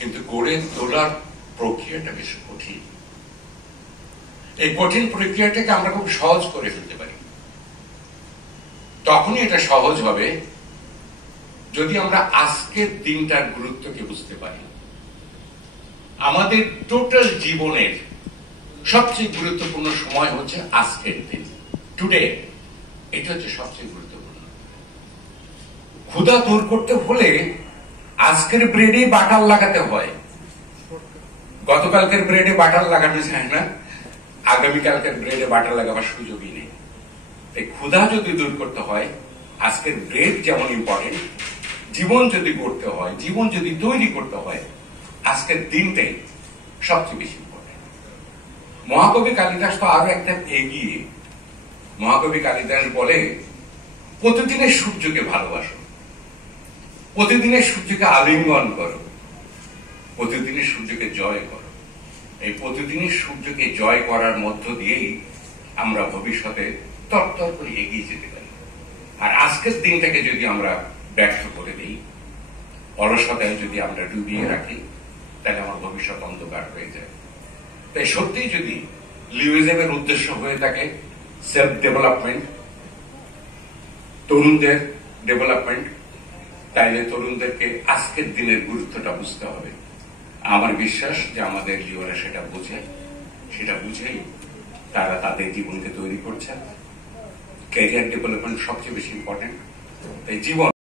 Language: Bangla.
কিন্তু গড়ে তোলার প্রক্রিয়াটা বেশ কঠিন। এই কঠিন প্রক্রিয়াটাকে আমরা খুব সহজ করে ফেলতে পারি। তখনই এটা সহজ হবে যদি আমরা আজকের দিনটার গুরুত্বকে বুঝতে পারি। আমাদের টোটাল জীবনের সবচেয়ে গুরুত্বপূর্ণ সময় হচ্ছে আজকের দিন, টুডে। এটা হচ্ছে সবচেয়ে গুরুত্বপূর্ণ। ক্ষুধা দূর করতে হলে আজকের ব্রেডে বাটার লাগাতে হয়। গতকালকের ব্রেডে বাটার লাগানো যায় না, আগামীকালকের ব্রেডে বাটার লাগাবার সুযোগই নেই। তাই ক্ষুধা যদি দূর করতে হয়, আজকের ব্রেড যেমন ইম্পর্টেন্ট, জীবন যদি গড়তে হয়, জীবন যদি তৈরি করতে হয়, আজকের দিনটাই সবচেয়ে বেশি ইম্পর্টেন্ট। মহাকবি কালিদাস তো আরো একটা এগিয়ে। মহাকবি কালিদাস বলে, প্রতিদিনের সূর্যকে ভালোবাসো, প্রতিদিনের সূর্যকে আলিঙ্গন করো, প্রতিদিনের সূর্যকে জয় করো। এই প্রতিদিনের সূর্যকে জয় করার মধ্য দিয়েই আমরা ভবিষ্যতে তরতর করে এগিয়ে যেতে পারি। আর আজকের দিনটাকে যদি আমরা ব্যর্থ করে দিই, অলসতায় যদি আমরা ডুবিয়ে রাখি, তাহলে আমার ভবিষ্যৎ অন্ধকার হয়ে যায়। তাই সত্যিই যদি লিউইজমের উদ্দেশ্য হয়ে থাকে সেলফ ডেভেলপমেন্ট, তরুণদের ডেভেলপমেন্ট, তাইলে তরুণদেরকে আজকের দিনের গুরুত্বটা বুঝতে হবে। আমার বিশ্বাস যে আমাদের লিওরা সেটা বোঝে, সেটা বুঝেই তারা তাদের জীবনকে তৈরি করছেন। ক্যারিয়ার ডেভেলপমেন্ট সবচেয়ে বেশি ইম্পর্টেন্ট। তাই জীবন